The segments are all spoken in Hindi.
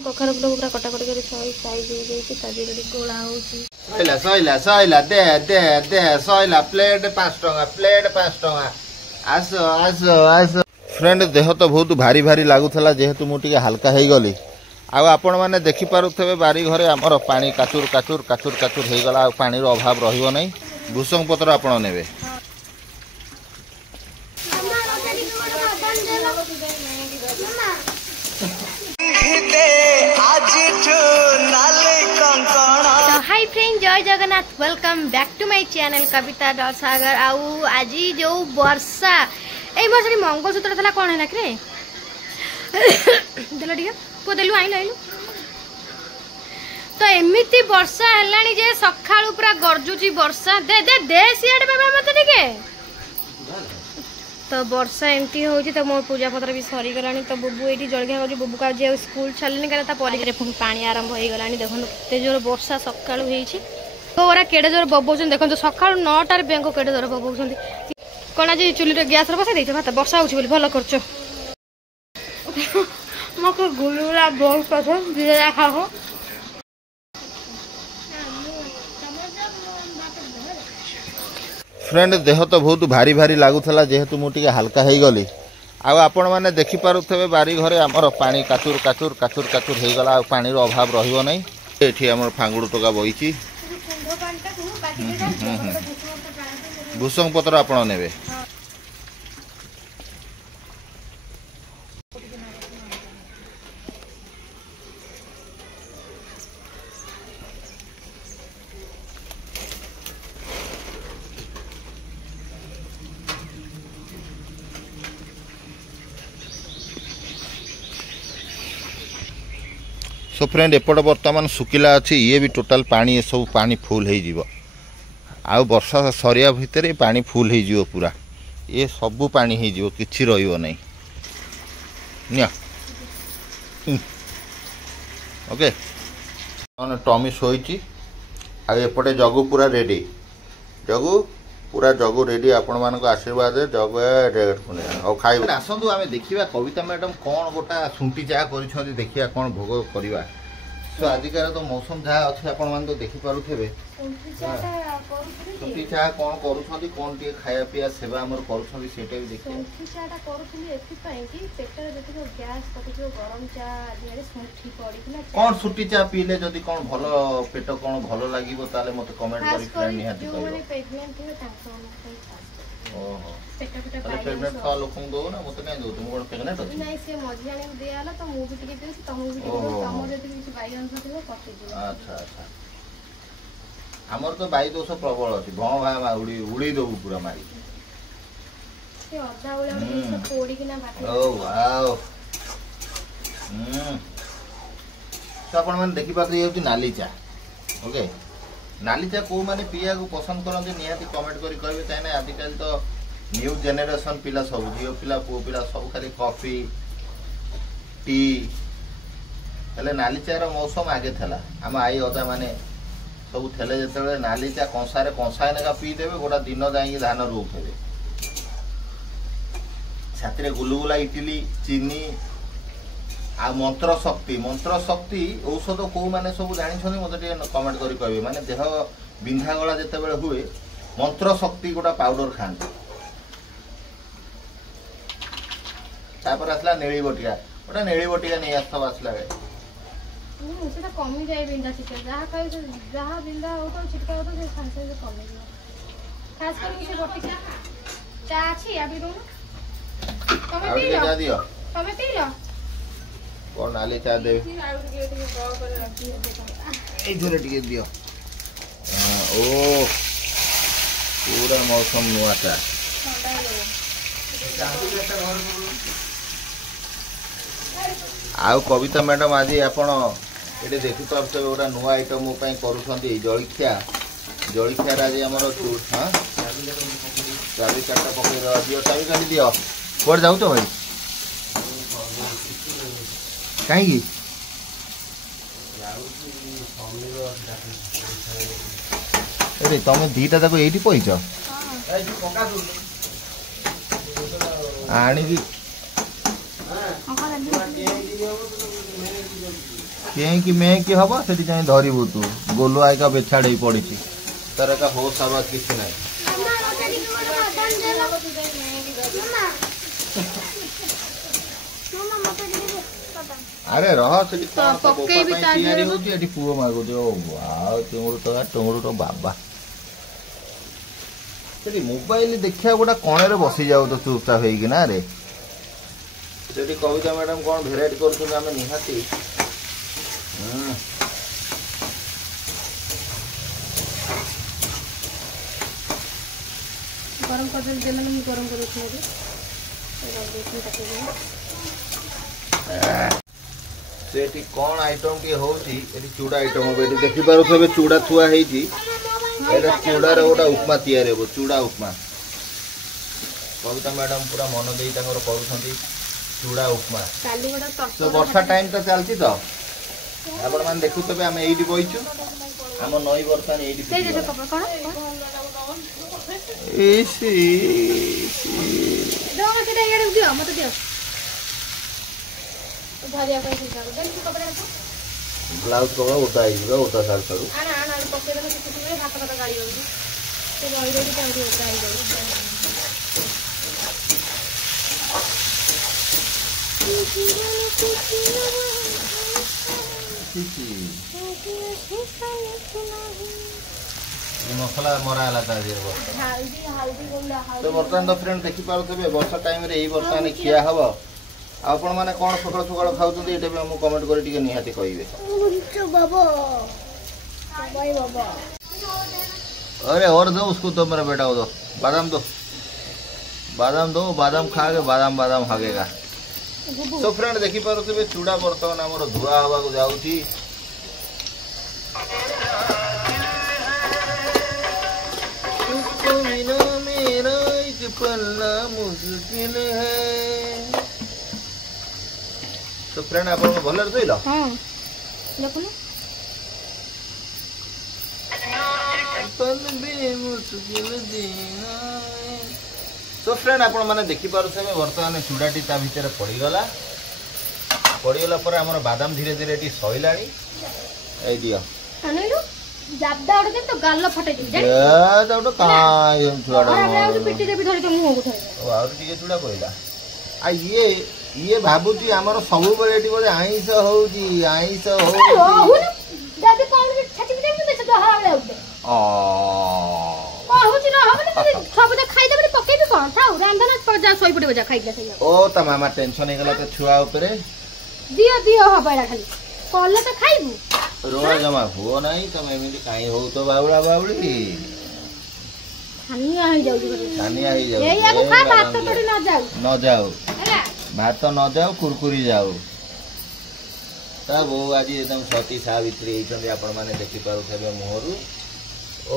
कखार फुल पूरा कटाकटी कर साइज हो जाए गोला सैला सैला सैला दे दे दे सैला प्लेट 5 टका प्लेट 5 टका आस आस आस फ्रेंड देह तो बहुत भारी भारी लगुला जेहेतु मुझे हल्का हो गली आपण मैंने देखिपे बारी घरे आमर पानी काचुर काचुर काचुर काचुर हो गला पानी अभाव रही भूसंग पत्र आपण ने hi friend Jai Jagannath welcome back to my channel Kavita dot Sagar आउ आज जो वर्षा ए वर्षा मंगलसूत्र था कौन है रे देलो ठीक पो देलु आइलो आइलो तो एमिति वर्षा हेलानी जे सखाळु पूरा गरजुची वर्षा दे दे दे सियाडे बाबा मते टिके तो वर्षा एमती होची तो मोर पूजा पत्र भी सरी गलानी तो बुबु एठी जळगिया गजु बुबु का जे स्कूल छालनी करे ता परे पुणी पानी आरंभ होई गलानी देखन ते जोर वर्षा सखाळु हेची तो ओरा केडे जोर बबौछन देखन तो सखाळु 9 टार बैंक केडे जोर बबौछन कोना जे चुली रे गैस रे बसा देछ भात वर्षा होची बोली भलो करछो मको गुलुला बहुत पसंद दिया खाओ फ्रेंड देह तो बहुत भारी भारी लगुला जेहेतु मुझे हल्का हो गली आपण मैंने देखिपे बारी घरे आमर पानी काचुर काचुर काचुर काचुर हो गला पानी अभाव रही आम फांगुड़ टका बही भूसंग पत्र आपण ने सो फ्रेंड एपट बर्तमान सुखिला अच्छी ये भी टोटाल पानी ये सब पानी फुल हो आउ वर्षा सरिया भितर पानी फुल हो पूरा ये सबू पानी हो कि रही ओके टमी शोची आएपटे जगू पूरा रेडी जगू पूरा जगू रेडी आपण मान आशीर्वाद जग खाई आसतु आम देखा कविता मैडम कौन गोटा शुंठी चाह कर देखिया कौन भोग करवा तो आजिकार तो मौसम जहाँ अच्छे आपण मैंने तो देखिपे शुंठी चाह कौन कर कौन टे खाया पीया सेवा आम कर कौन शुंठी चाह पीले जदि कौन भल पेट कौन भल लगे ताले मत कमेंट कर निहाती प्रेग्नेंट था लोक दो ना मत कहीं दो तुम कौन प्रेग्नेंट अछि नहीं से मझियाणी दियाला तो मु भी टिके देसी तमु भी टिके तमु जति किछि बाई अंश थिबो कटि दियो अच्छा अच्छा हमर तो बाई दोष प्रबल अछि भौ भा उड़ी उड़ी दो पूरा मारी से अधा उला उड़ी तोड़ी किना बाटे ओ वाओ तो आपण मन देखि पाते ये नाली चा ओके नाली चा को माने पिया को पसंद करते निहाती कमेंट करी कहबे ताई ना आजिकल तो न्यू जेनेरेशन पिला सब झील पिला पुओ पिला सब खाली कॉफी टी हेले नाली चार मौसम आगे थला आम आई अदा माने सब थे जो नाली चा कंसारे कंसाए नेका पीदेवे गोटा दिन जाई धान रोकते छाती गुलुगुला इटली चीनी आ मंत्र शक्ति औषध कौ मैंने सब जानी मत कमेंट करी कहबे माने देह बिंधा गला जिते बड़े हुए मंत्र शक्ति गोटा पाउडर खाते तापर आसला नेली बटिया गोटा नेली बटिया नहीं आसता आसला सेटा कमी जाए बिंदा छिटे जहा कहि जहा बिंदा होतो छिटका होतो से सांसे से कमी जाए खास कर से बटिया चा छी आबि दो तमे पी लो तमे पी लो कौन नाली चा दे इधर टिके दियो ओ पूरा मौसम नुआ चा आउ कविता मैडम आज आपण ये देखी पारे गोटा नुआ आइटम मो करुँच जलखिया जलखिया आज आम हाँ चाबी काटा पकड़ दियो चाबी काटी दियो कौन जाऊ भाई कहीं अरे तुम दीटा तक ये पईच आनी କେଁ କି ହବ ସେଠି ଯାଇ ଧରିବୁ ତୁ ଗୋଲୁଆ ଏକା ବେଛାଡ ହେଇ ପଡିଛି ତାର ଏକା ହୋସ ଆବାଜ କିଛି ନାହିଁ। ଆରେ ରହ ସେଠି ତିଆରି ହଉଛି ଏଠି ପୁଅ ମାଗୁଛି। ଓ ଆଉ ଟୁଙ୍ଗୁରୁ ତ ବାବା ସେଠି ମୋବାଇଲ ଦେଖିବା ଗୋଟେ କଣରେ ବସି ଯାଉ ତ ଚୁପଚାପ ହେଇକି ନା ରେ। ସେଠି କବିତା ମ୍ୟାଡାମ କଣ ଭେରାଇଟି କରୁଛନ୍ତି ଆମେ ନିହାତି गरम कर देना मैं गरम कर सेठी कौन आइटम के होची एटी चूड़ा आइटम हो बेटी देखि पारो सबे चूड़ा थुआ हेची एटा चूड़ा रे ओटा उपमा तैयार हेबो चूड़ा उपमा। कविता मैडम पूरा मन देई ताकर करूछंती चूड़ा उपमा। तो वर्षा टाइम तो चलती तो आपण मान देखु तबे हम एइडी बइचु हम नई वर्षा ने एइडी से जे कपड़ा कोन एसी दो केटा यार दियो मत दियो भारिया का हिसाब देन तू कपड़ा ब्लाउज कपड़ा उठा आइबो उठा साल साल आना आना पके देना किछ किछ हाथ कटा गाड़ी होगी तो गाड़ी रेडी टाइम उठा आइबो मसला मरा था तो बर्तमान तो फ्रेंड देखी पारे वर्षा टाइम रे वर्षा ने खिया हम आपण मैंने कौन सकाल सकाल खाऊँ ये भी हम कमेंट कर निहाती कहे। अरे और दो उसको तो मेरा बेटा दो बादाम दो बादाम खा के बादाम भागेगा। तो फ्रेंड देखी पारे चूड़ा बर्तमान आम धुआ हवा को जाऊँगी मेरा एक पलना मुश्किल है। तो फ्रेंड आप भल धोल तो फ्रेंड आप देखी पारे बर्तमान चूड़ाटी ता भीतर पड़गला पर आम बादाम धीरे धीरे सैला दियो जाबदा उडे तो गाल फटे दे ए तो काय हम छुआडा और पिटी देबी धरि तो मुंह को धरि और टिके छुडा कहला आ ये भाबुती हमर सबु बेले एटी बोले आइस होउजी दादी कोन छाती दे में तो हाले उडे होउची ना हम सब जे खाइ देबे पकेबी कोन थाउ रांधना पर जा सोई पड़े जा खाइ ले ओ त मामा टेंशन हे गला त छुआ ऊपर दियो हबैला खाली कोल्ला तो खाइबू रोआ जमा हुओ नहीं तुम एमती कहीं हो तो बाबुड़ा बाबुड़ी छानिया ही जाऊ न जाओ भात न जाओ कुरकुरी जाओ ता बो आज एकदम सती सावित्री होइछन आपण माने देखि पारु थबे मोहरु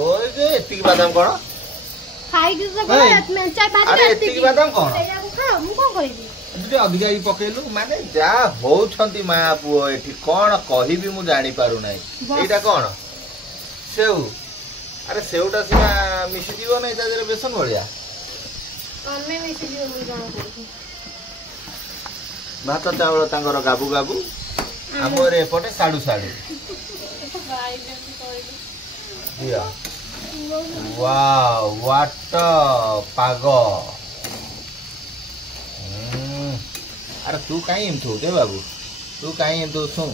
ओए जे एतिक बादाम कोन खाइ दिस में चाय बादाम अरे एतिक बादाम कोन एटा को खा मु कोन करिबी जे अधिका ही पकेलु माने जा होउछंती माया पुओ एठी कोन कहिबी मु जानि पारु नै एटा कोन सेउ अरे सेउटा सिना मिसी दिबो नै ताजरे बेसन भलिया अन्ने मिसी दिबो मु जानो कहि भात चावल तांगर गाबू गाबू हमरे एपटे साडू साडू दिया वाओ व्हाट पागो अरे तू कहीं एम थो दे बाबू तू कहीं एम थो सुन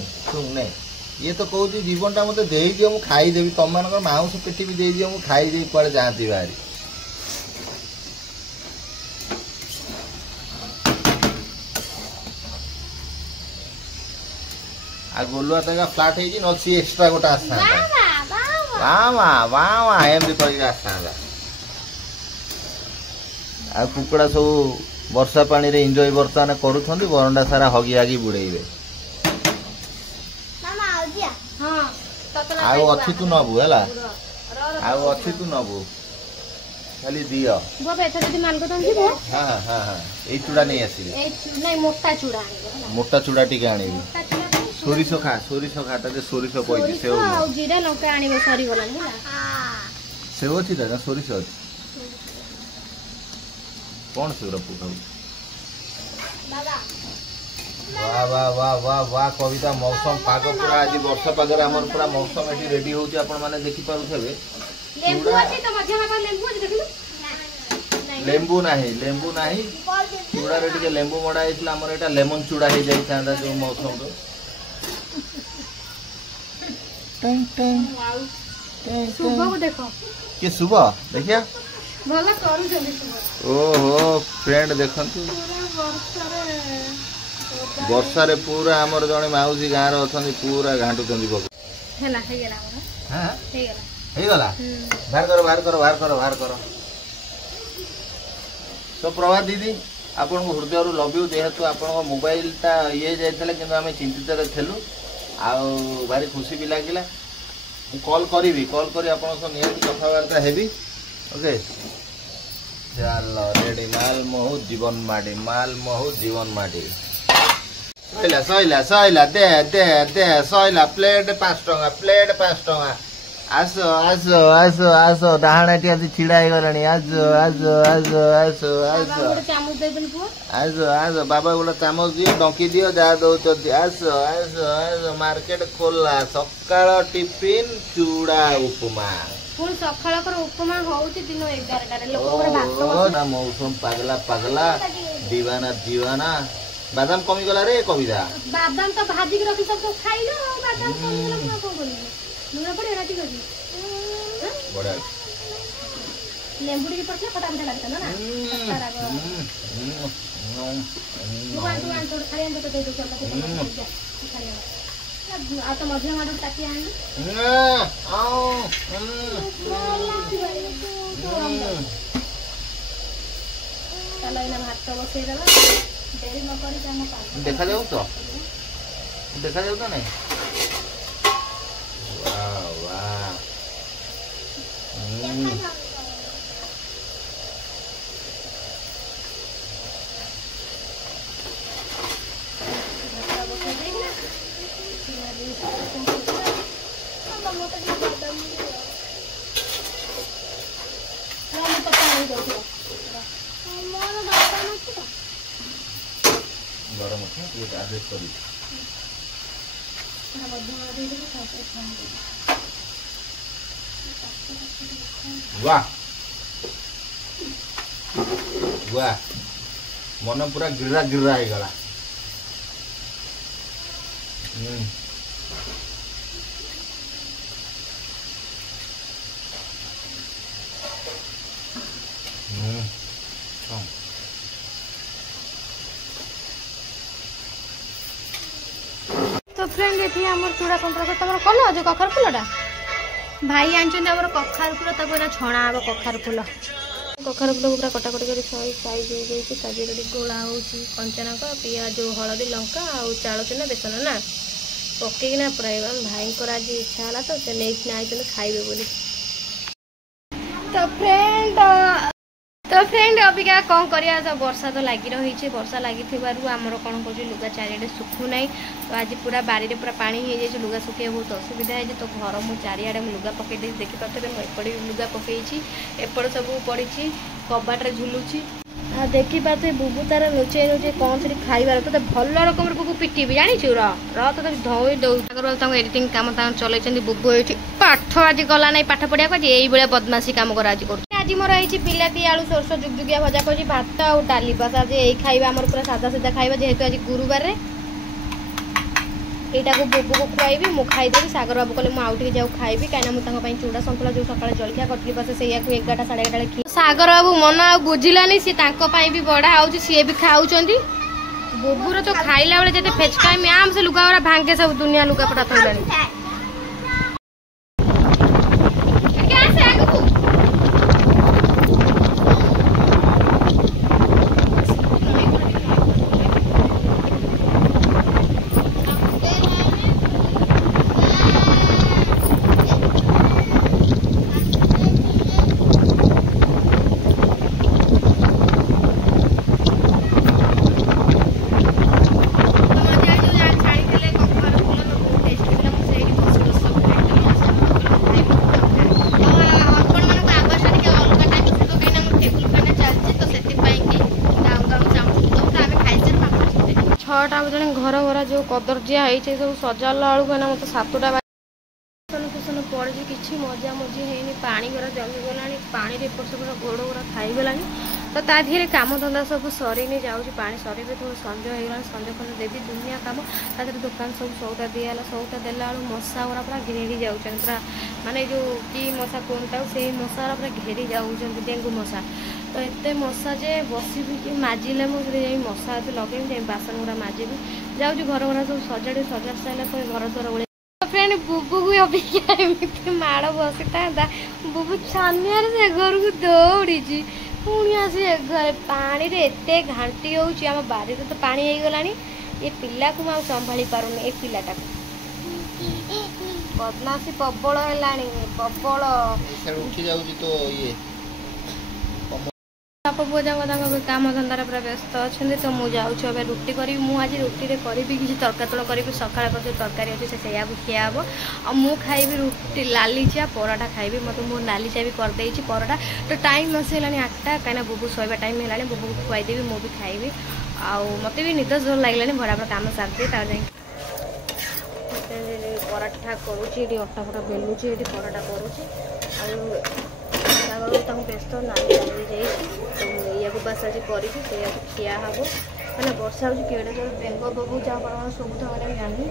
ने ये तो कहूँ जीवन टा मत दे दियो मु खाई देवी तुम मान माउस पेटी भी दे दियो मु खाई दे कुआड़े जाती बाहरी आ गोलुआ तक फ्लाट है न सी एक्स्ट्रा गोटे आसा वाह एमती कह आसा आ कुकड़ा सब वर्षा पानी रे एंजॉय बर्तमान करूछंती बरंडा सारा हगी हगी बुड़ेइबे आउ अच्छी तू नबू है आउ अच्छी तू नबू खाली दियो ए चूड़ा नहीं आसी मोटा चूड़ा टिके आनिबी सोरिष खा ताजे सोरिष कोइदी सेव जीरा लंका आनिबो सरी गलानी होला सेव अछि दादा सोरिष अछि कौन से रपु खाऊ वाह वाह वाह वाह वाह कविता मौसम पाग पूरा आज वर्षा पागरे हमर पूरा मौसम एठी रेडी होउची आपण माने देखि पारुथबे लेंबू अछि त मध्य में लेंबू अछि देखिलु लेंबू नाही चूड़ा रे टिके लेंबू मडा आइतला हमर एटा लेमन चूड़ा हे जाई थांदा जो मौसम रो टंग टंग सुबह को देखो के सुबह देखिया भला करू जल्दी सुबह ओहो फ्रेंड देखंतु वर्षा रे पूरा हमर जणे माउसी गां रे अछंदी पूरा घांटु चंदी बक हेला हे गेला हमरा हां हे गेला हे गला बाहर करो तो प्रभा दीदी आपन को हृदय रु लव यू जेहेतु आपन को मोबाइल ता ये जाइतले किंतु हमें चिंतित रे थेलु आ भारी खुशी भी लागिला कॉल करी आपन सो नियति कथा वार्ता हेबी ओके चलो रेडी माल महु जीवन माडी सइला दे सइला प्लेट 5 टंका आसो डाहाणाटी आज छिड़ा हे गलानी आसो बाबा गोटे चामच दियो डंकी दियो जा दउचती आसो मार्केट खोला सकाळ टिफिन चूड़ा उपमा फुल सकाळ कर उपमा होउची दिन 11 टा लोक ओरे भात ना मौसम पागला दीवाना बादाम कमी गला रे कविता बादाम तो भाजी के रखी सब खाइलो बादाम कमी गला कोन करी लुना पड़े राती करी बड़ा लेंबू की पटला फटाफट लगता ना दुकान थोड़ा खाली अंदर तो दे दो चलता खाली आ तो मध्य माडू टाकी आनी चलो इना भात तो बसई देला देरी न करी काम पास देखा जाऊ तो नहीं वाह गरम है ये आदेश करी वाह मन पूरा गिरा है गला तो फ्रेंड ये हमर चूड़ा संतरा तमर कलो जो कखार फूलटा भाई आंचन हमर कखार फूल तको ना छणा आबो कखार फूल पूरा कटाकट कर साइज हो जाइए काजू गोला होची कंचनक पियाज हलदी लंका और चाउल चूना बेसन ना पकईना पूरा भाई आज इच्छा है तो से नहीं आई खाइबे बोली तो फ्रेंड अबिका कौन करिया तो वर्षा तो लगी रही वर्षा लगी आमर कौन कर लुगा चारिड़े सुखु ना तो आज पूरा बारी पूरा पानी हो जाए लुगा सुखा बहुत असुविधा है तो घर मु चारिड़े लुगा पकई देखिपे मुझे लुगा पकई एपट सब पड़ी कबाटे झुलुची देखिपे बुबू तार लुचे कौन से खाइबार तो भल रकम बुबू पिटिबी जानी तो धोई दौ एडिटिंग काम चल बुबू ये पाठ आज गला ना पाठ पढ़ा यही बदमाशी काम कर आज मोर बिलाती आलू सोरस जुगजुगिया भजा कर भात और डाली बस आज यही खाइबा आमर पूरा सादा सीधा खाइबा जेहेतु आज गुरुवार यहाँ को बुबू को खुआबी मु खाईदेवी सागर बाबू कहले मुझे जाऊ खाइबी कहीं चूड़ा सन्तुला जो सका जलखिया करी बस से 11टा 11:30 खी सागर बाबू मन आ बुझिलानी सी भी बड़ा आउची सी भी खाऊँ बुबूर तो खाइला बेले जब फेचका मैम से लुगा भांगे सब दुनिया लुगापटा थोड़ी କଦର୍ଯ୍ୟା ହେଇଛି ସବୁ ସଜାଡ଼ିଲା ବେଳକୁ ଏଇନା ମୋତେ 7ଟା ବାସନ ପଡ଼ିଛି କିଛି ମଜାମଜି ହେଇନି ପାଣି ଗୁରା ଜମିଗଲାଣି ପାଣିରେ ଏପଟ ସେପଟ ଗୋଡ଼ ଗୁରା ଖାଇଗଲାଣି ତ ତା ଦେହରେ କାମଧନ୍ଦା ସବୁ ସରିନି ଯାଉଛି ପାଣି ସରିବେ ତ ସଞ୍ଜ ହେଇଗଲାଣି ସଞ୍ଜ ଖଣ୍ଡେ ଦେବି ଦୁନିଆ କାମ ତା ଦେହରେ ଦୋକାନ ସବୁ ସଉଦା ଦିଆହେଲା ସଉଦା ଦେଲା ବେଳକୁ ମଶା ଗୁରା ପୁରା ଘେରି ଯାଉଛନ୍ତି ପୁରା ମାନେ ଯେଉଁ କି ମଶା କୁହନ୍ତି ଆଉ ସେଇ ମଶା ଗୁରା ପୁରା ଘେରି ଯାଉଛନ୍ତି ଡେଙ୍ଗୁ ମଶା ତ ଏତେ ମଶା ଯେ ବସିବି କି ମାଜିଲେ ମୁଁ ସେଠି ଯାଇ ମଶା ଏତେ ଲଗେଇବି ଯାଇ ବାସନ ଗୁରା ମାଜିବି ଯାଉଛି ଘର ସବୁ ସଜାଡ଼ି ସାରିଲା ପରେ ଘର ଦ୍ୱାର ଓଳି फ्रेंड बुबू को अपेक्षा एमती माड़ बसीता बुबू छानियार से घरକୁ ଦୌଡ଼ିଛି ପୁଣି ଆସି ଘରେ ପାଣିରେ ଏତେ ଘାଣ୍ଟି ହେଉଛି ଆମ ବାରିରେ ତ ପାଣି ହେଇଗଲାଣି ଏ ପିଲାକୁ ମୁଁ ଆଉ ସମ୍ଭାଳି ପାରୁନି ଏ ପିଲାଟାକୁ ବଦମାସି ପ୍ରବଳ ହେଲାଣି ପ୍ରବଳ ଉଠି ଯାଉଛି ତ ଇଏ ବାପ ପୁଅ ଯାକ ତାଙ୍କ କାମ ଧନ୍ଦାରେ ପୁରା ବ୍ୟସ୍ତ ଅଛନ୍ତି ତ ମୁଁ ଯାଉଛି ଏବେ ରୁଟି କରିବି ମୁଁ ଆଜି ରୁଟିରେ କରିବି କିଛି ତରକାରୀ କରିବି ସକାଳେ ଯେଉଁ ତରକାରୀ ଅଛି ସେ ସେଇଆକୁ ଖିଆ ହେବ ଆଉ ମୁଁ ଖାଇବି ରୁଟି ଲାଲି ଚା ପରଟା ଖାଇବି ମୋତେ ମୁଁ ନାଲି ଚା ବି କରିଦେଇଛି ପରଟା ତ ଟାଇମ୍ ଆସିଗଲାଣି 8ଟା କାହିଁକିନା ବୁବୁ ଶୋଇବା ଟାଇମ୍ ହେଲାଣି ବୁବୁକୁ ଖୁଆଇଦେବି ମୁଁ ବି ଖାଇବି ଆଉ ମୋତେ ବି ନିଦ ଜୋର ଲାଗିଲାଣି ଭରାଭର କାମ ସାରିଦିଏ ତାପରେ ଯାଇକି ପରଟା କରୁଛି ଏଠି ଅଟା ଫଟା ବେଲୁଛି ଏଠି ପରଟା କରୁଛି ଆଉ ତାଙ୍କୁ ବ୍ୟସ୍ତ ନାଲି ଯାଇଛି ଏଇଆକୁ ବାସ୍ ଆଜି କରିଛି ସେଇଆକୁ ଖିଆ ହେବ ମାନେ ବର୍ଷା ହେଉଛି କେଡ଼େ ଜୋର ବେଙ୍ଗ ବବୁ ଯାହା କ'ଣ ଶୋଭୁଥିବ ମାନେ ଜାଣିନି